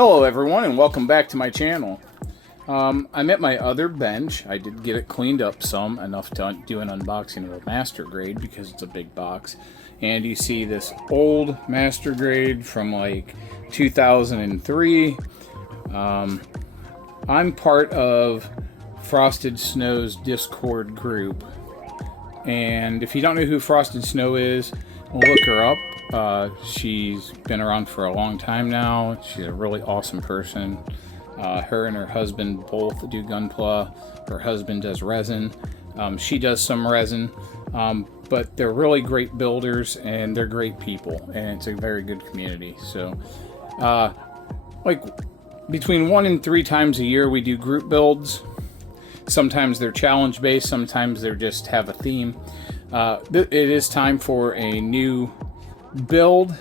Hello everyone and welcome back to my channel. I'm at my other bench. I did get it cleaned up some, enough to do an unboxing of a master grade because it's a big box. And you see this old master grade from like 2003. I'm part of Frosted Snow's Discord group. And if you don't know who Frosted Snow is, look her up. She's been around for a long time now. She's a really awesome person. Her and her husband both do gunpla. Her husband does resin. She does some resin. But they're really great builders and they're great people. And it's a very good community. So, like between 1 and 3 times a year we do group builds. Sometimes they're challenge based. Sometimes they just have a theme. It is time for a new build.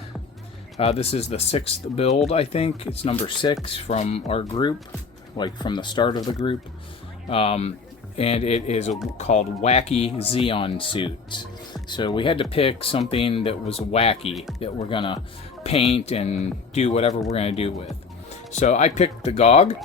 This is the 6th build, I think. It's number 6 from our group, like from the start of the group. And it is called Wacky Zeon suits. So we had to pick something that was wacky, that we're gonna paint and do whatever we're gonna do with. So I picked the GOG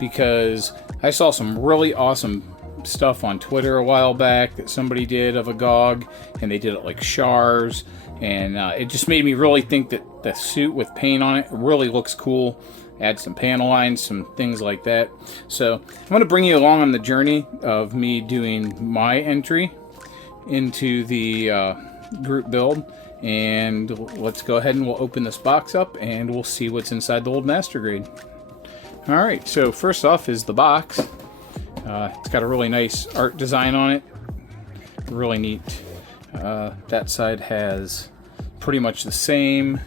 because I saw some really awesome stuff on Twitter a while back that somebody did of a GOG, and they did it like Shars, and it just made me really think that the suit with paint on it really looks cool. Add some panel lines, some things like that. So I'm going to bring you along on the journey of me doing my entry into the group build, and let's go ahead and we'll open this box up and we'll see what's inside the old master grade. Alright, so first off is the box. It's got a really nice art design on it. Really neat. That side has pretty much the same.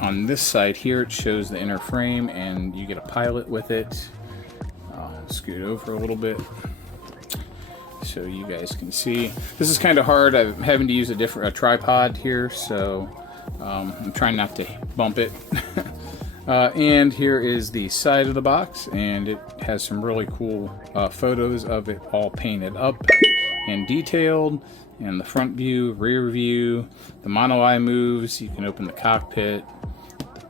On this side here, it shows the inner frame, and you get a pilot with it. I'll scoot over a little bit so you guys can see. This is kind of hard. I'm having to use a tripod here, so I'm trying not to bump it. And here is the side of the box, and it has some really cool photos of it all painted up and detailed. And the front view, rear view, the mono eye moves, you can open the cockpit,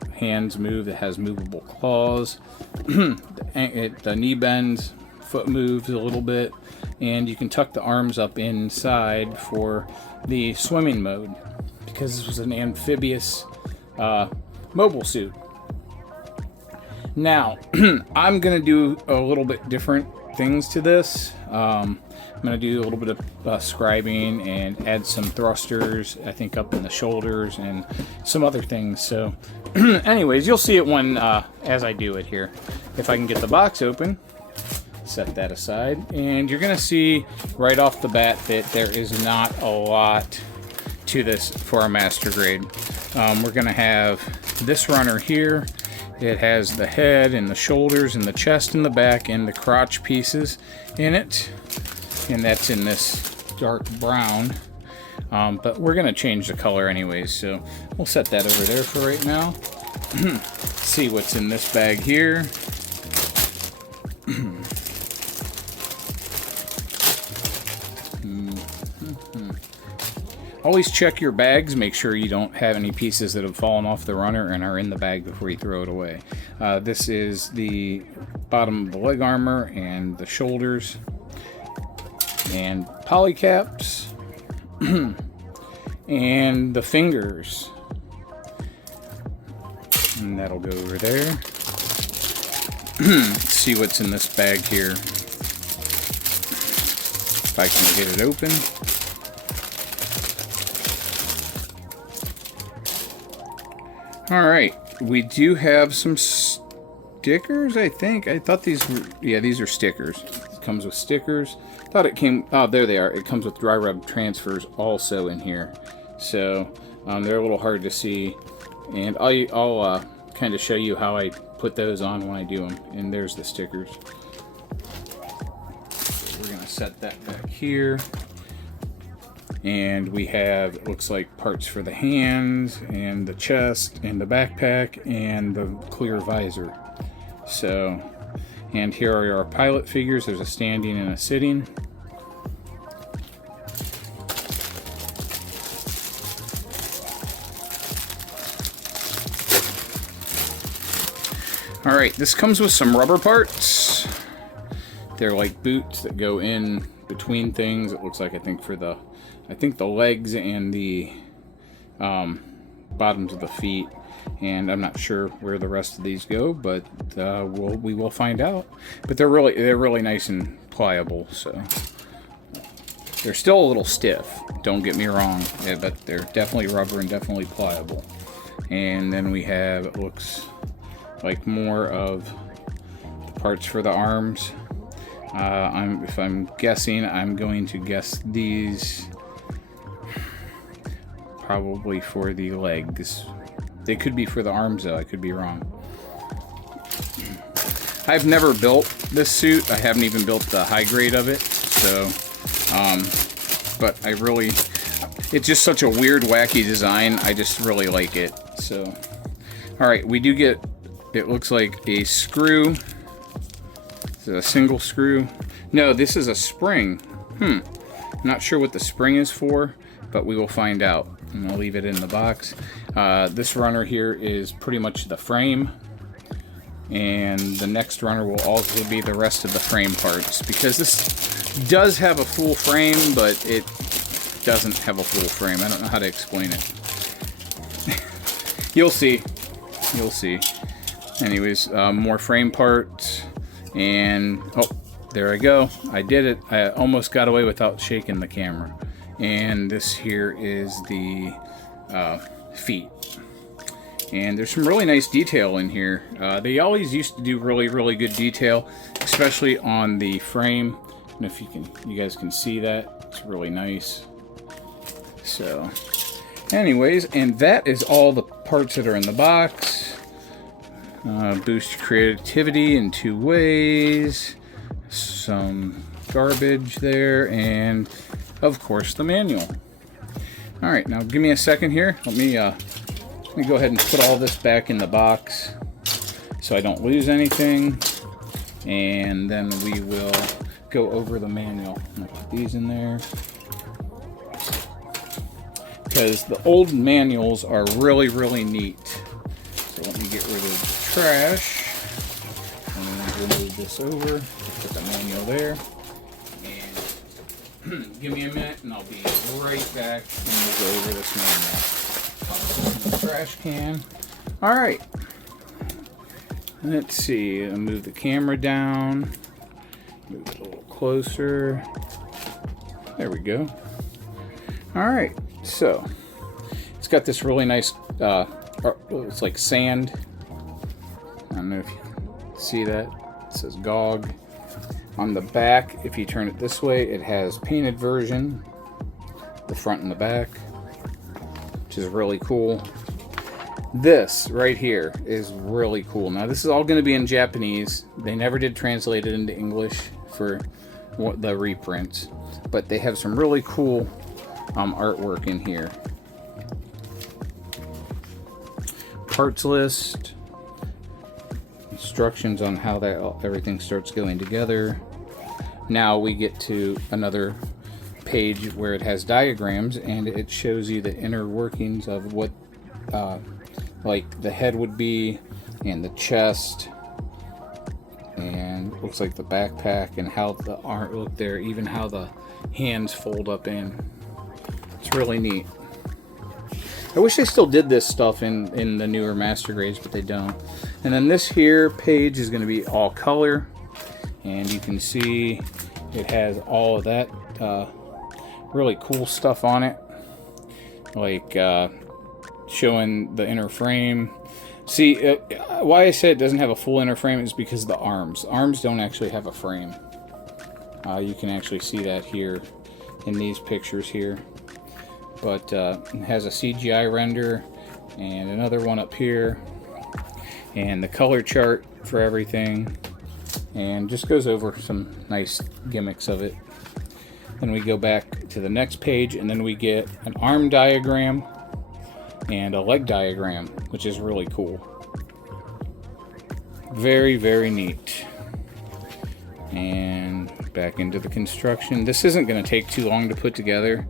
the hands move, it has movable claws, the knee bends, foot moves a little bit, and you can tuck the arms up inside for the swimming mode, because this was an amphibious mobile suit. Now, I'm going to do a little bit different things to this. I'm going to do a little bit of scribing and add some thrusters, I think up in the shoulders, and some other things. So, anyways, you'll see it when as I do it here. If I can get the box open, set that aside, and you're going to see right off the bat that there is not a lot to this for a master grade. We're going to have this runner here. It has the head and the shoulders and the chest and the back and the crotch pieces in it. And that's in this dark brown. But we're going to change the color anyways, so we'll set that over there for right now. See what's in this bag here. Always check your bags, make sure you don't have any pieces that have fallen off the runner and are in the bag before you throw it away. This is the bottom of the leg armor and the shoulders and polycaps and the fingers. And that'll go over there. Let's see what's in this bag here. If I can get it open. Alright, we do have some stickers, I think. I thought these were, yeah, these are stickers. It comes with stickers. Thought it came, oh, there they are. It comes with dry rub transfers also in here. So, they're a little hard to see. And I'll kind of show you how I put those on when I do them. And there's the stickers. We're going to set that back here. And we have, it looks like, parts for the hands and the chest and the backpack and the clear visor. So, and here are our pilot figures. There's a standing and a sitting. Alright, this comes with some rubber parts. They're like boots that go in between things. It looks like, I think the legs and the bottoms of the feet. And I'm not sure where the rest of these go, but we will find out. But they're really nice and pliable, so they're still a little stiff. Don't get me wrong, yeah, but they're definitely rubber and definitely pliable. And then we have, it looks like more of the parts for the arms. If I'm guessing, I'm going to guess these probably for the legs. They could be for the arms, though. I could be wrong. I've never built this suit. I haven't even built the high grade of it. So, but it's just such a weird, wacky design. I just really like it. So, all right, we do get, it looks like a screw. Is it a single screw? No, this is a spring. Not sure what the spring is for, but we will find out. And I'll leave it in the box. This runner here is pretty much the frame, and the next runner will also be the rest of the frame parts, because this does have a full frame, but it doesn't have a full frame. I don't know how to explain it. You'll see. You'll see. Anyways, more frame parts, and oh, there I go. I did it. I almost got away without shaking the camera. And this here is the feet. And there's some really nice detail in here. They always used to do really good detail, especially on the frame. And if you guys can see that, it's really nice. So, anyways, and that is all the parts that are in the box. Boost creativity in 2 ways. Some garbage there, and of course the manual. All right, now give me a second here. Let me go ahead and put all this back in the box so I don't lose anything, and then we will go over the manual. I'm gonna put these in there because the old manuals are really neat. So let me get rid of the trash and then move this over. Put the manual there. Give me a minute and I'll be right back, and we'll go over this manual. Trash can. Alright. Let's see. I'll move the camera down. Move it a little closer. There we go. Alright. So, it's got this really nice, it's like sand. I don't know if you can see that. It says GOG. On the back, if you turn it this way, it has painted version, the front and the back, which is really cool. This right here is really cool. Now this is all going to be in Japanese. They never did translate it into English for the reprints, but they have some really cool artwork in here. Parts list, instructions on how everything starts going together. Now we get to another page where it has diagrams, and it shows you the inner workings of what like the head would be, and the chest, and looks like the backpack, and how the arm look there, even how the hands fold up in. It's really neat. I wish they still did this stuff in the newer master grades, but they don't. And then this here page is going to be all color, and you can see it has all of that really cool stuff on it, like showing the inner frame. See, why I said it doesn't have a full inner frame is because of the arms. The arms don't actually have a frame. You can actually see that here in these pictures here. But it has a CGI render and another one up here, and the color chart for everything, and just goes over some nice gimmicks of it. Then we go back to the next page, and then we get an arm diagram and a leg diagram, which is really cool. Very neat. And back into the construction. This isn't going to take too long to put together.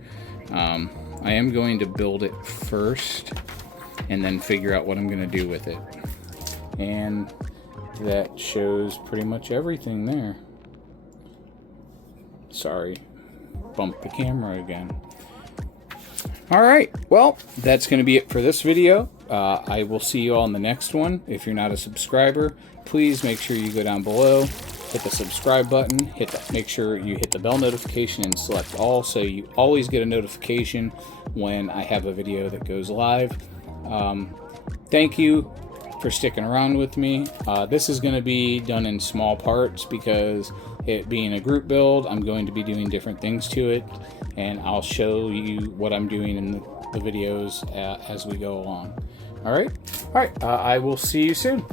I am going to build it first and then figure out what I'm going to do with it. And that shows pretty much everything there. Sorry, bumped the camera again. Alright, well, that's going to be it for this video. I will see you all in the next one. If you're not a subscriber, please make sure you go down below, hit the subscribe button, make sure you hit the bell notification and select all so you always get a notification when I have a video that goes live. Thank you for sticking around with me. This is going to be done in small parts because it being a group build, I'm going to be doing different things to it, and I'll show you what I'm doing in the videos as we go along. Alright, I will see you soon.